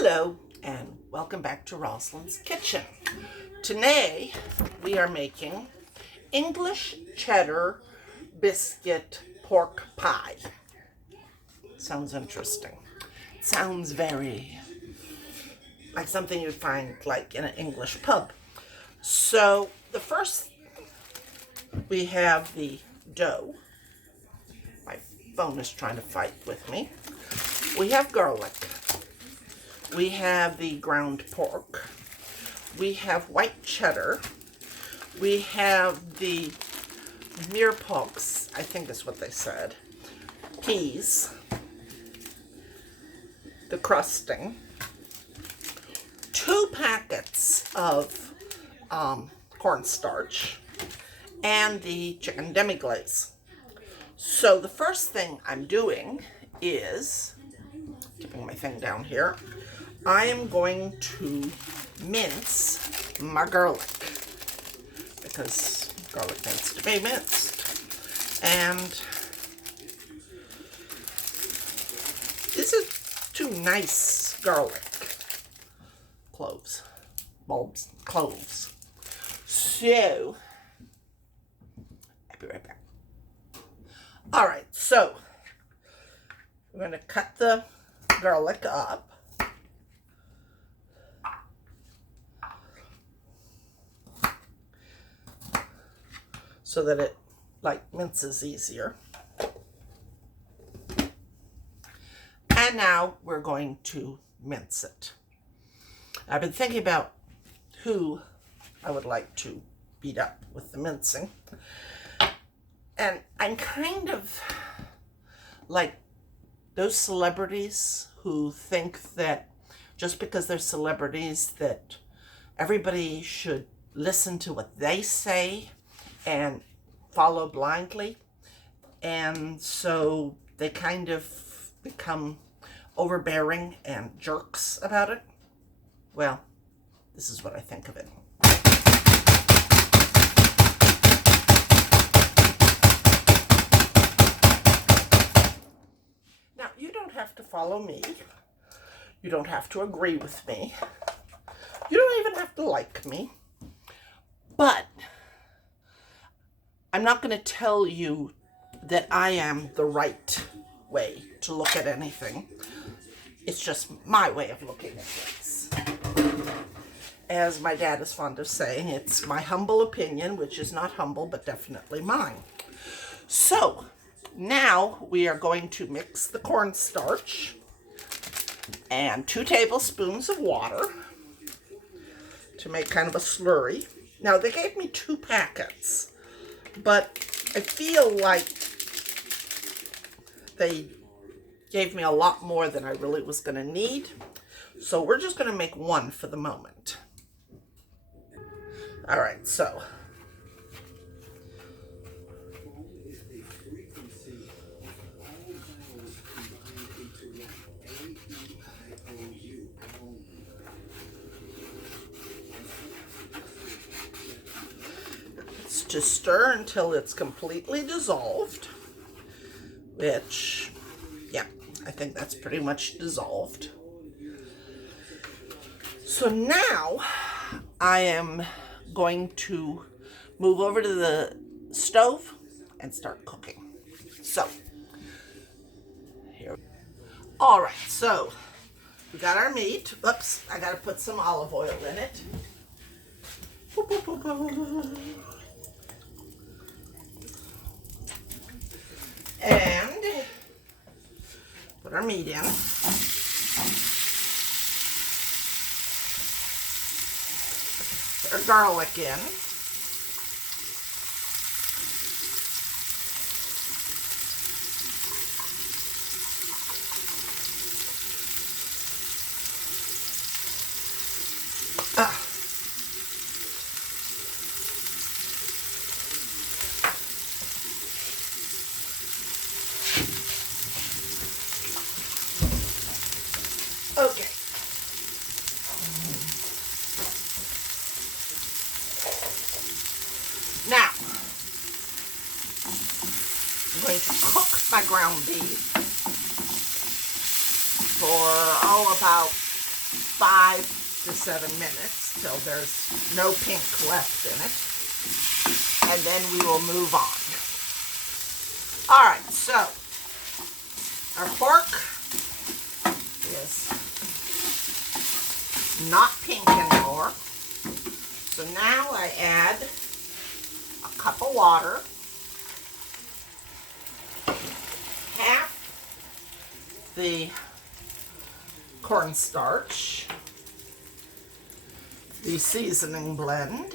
Hello and welcome back to Rosalind's Kitchen. Today we are making English Cheddar Biscuit Pork Pie. Sounds interesting. Sounds very like something you'd find like in an English pub. So the first, we have the dough. My phone is trying to fight with me. We have garlic. We have the ground pork. We have white cheddar. We have the mirepoix, I think that's what they said, peas, the crusting, 2 packets of cornstarch, and the chicken demi-glaze. So the first thing I'm doing is, keeping my thing down here, I am going to mince my garlic because garlic needs to be minced. And this is 2 nice garlic cloves, cloves. So, I'll be right back. All right, so we're going to cut the garlic up. So that it minces easier. And now we're going to mince it. I've been thinking about who I would like to beat up with the mincing. And I'm kind of like those celebrities who think that just because they're celebrities that everybody should listen to what they say and follow blindly, and so they kind of become overbearing and jerks about it. Well, this is what I think of it. Now, you don't have to follow me. You don't have to agree with me. You don't even have to like me. But I'm not going to tell you that I am the right way to look at anything. It's just my way of looking at things. As my dad is fond of saying, it's my humble opinion, which is not humble, but definitely mine. So, now we are going to mix the cornstarch and 2 tablespoons of water to make kind of a slurry. Now, they gave me 2 packets. But I feel like they gave me a lot more than I really was going to need. So we're just going to make 1 for the moment. All right, so. To stir until it's completely dissolved, which, yeah, I think that's pretty much dissolved. So now I am going to move over to the stove and start cooking. So, here. All right, so we got our meat. Oops, I got to put some olive oil in it. And put our meat in. Put our garlic in. Okay. Now, I'm going to cook my ground beef for, about 5 to 7 minutes till there's no pink left in it. And then we will move on. All right, so our pork is not pink anymore. So now I add a cup of water, half the cornstarch, the seasoning blend,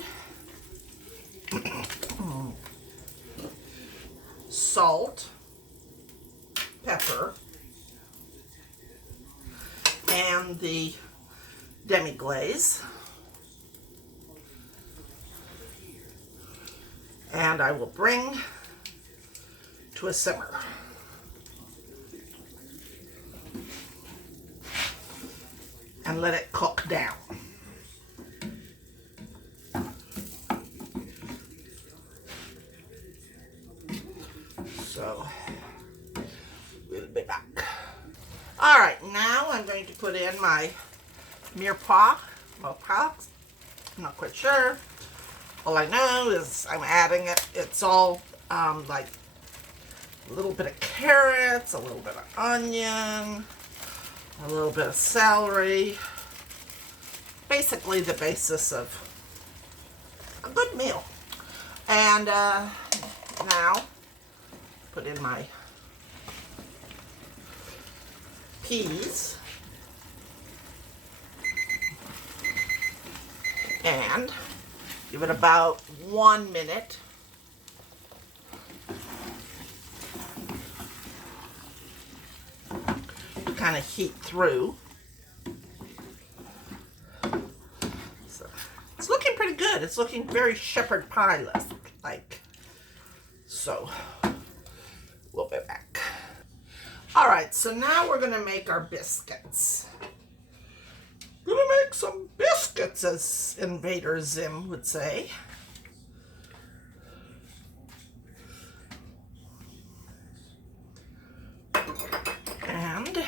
salt, pepper, and the demi-glaze. And I will bring to a simmer. And let it cook down. So, we'll be back. All right, now I'm going to put in my mirepoix. I'm not quite sure. All I know is I'm adding it. It's all like a little bit of carrots, a little bit of onion, a little bit of celery. Basically the basis of a good meal. And now put in my peas and give it about 1 minute. To kind of heat through. So it's looking pretty good. It's looking very shepherd pie-like. So we'll be back. All right, so now we're gonna make our biscuits. Gonna make some biscuits, as Invader Zim would say. And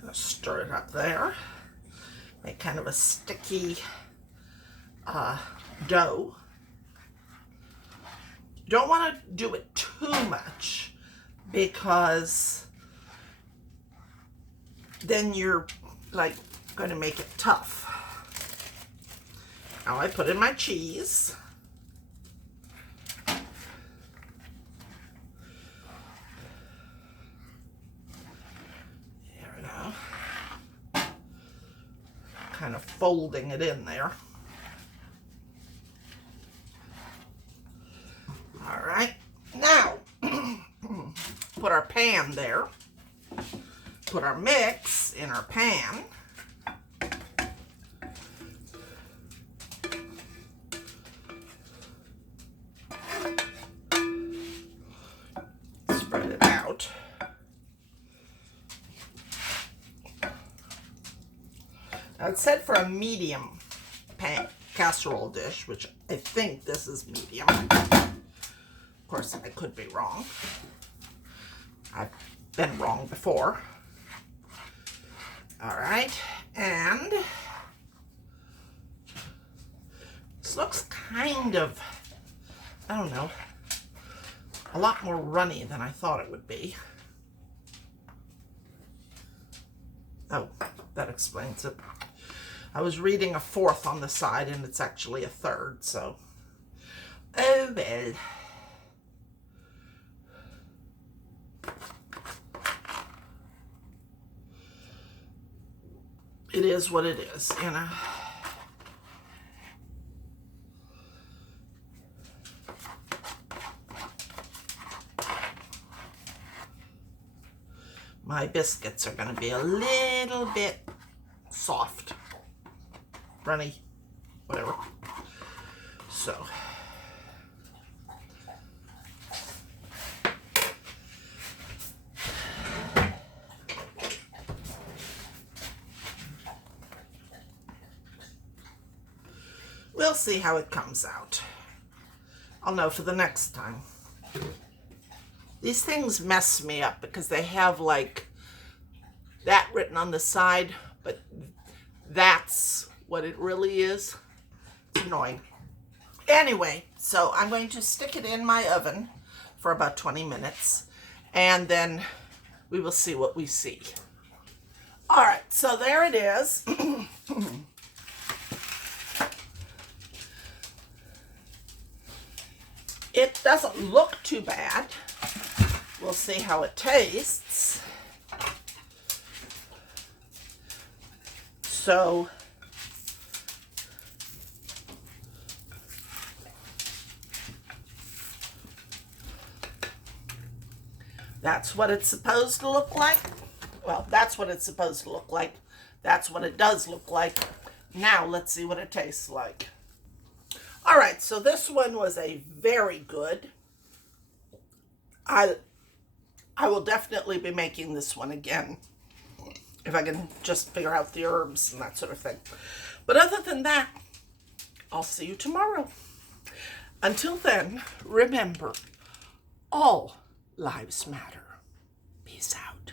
gonna stir it up there. Make kind of a sticky dough. You don't want to do it too much because then you're like going to make it tough. Now I put in my cheese. There we go. Kind of folding it in there. All right, now put our pan there. Put our mix in our pan. Spread it out. Now it said for a medium pan casserole dish, which I think this is medium. Of course, I could be wrong. I've been wrong before. All right, and this looks kind of, I don't know, a lot more runny than I thought it would be. Oh, that explains it. I was reading a 4th on the side and it's actually a 3rd, so, oh well. It is what it is, you know. My biscuits are going to be a little bit soft, runny, whatever. So, we'll see how it comes out. I'll know for the next time. These things mess me up because they have like that written on the side, but that's what it really is. It's annoying. Anyway, so I'm going to stick it in my oven for about 20 minutes, and then we will see what we see. All right, so there it is. It doesn't look too bad. We'll see how it tastes. So that's what it's supposed to look like. Well, that's what it's supposed to look like. That's what it does look like. Now let's see what it tastes like. All right, so this one was a very good. I will definitely be making this one again if I can just figure out the herbs and that sort of thing. But other than that, I'll see you tomorrow. Until then, remember, all lives matter. Peace out.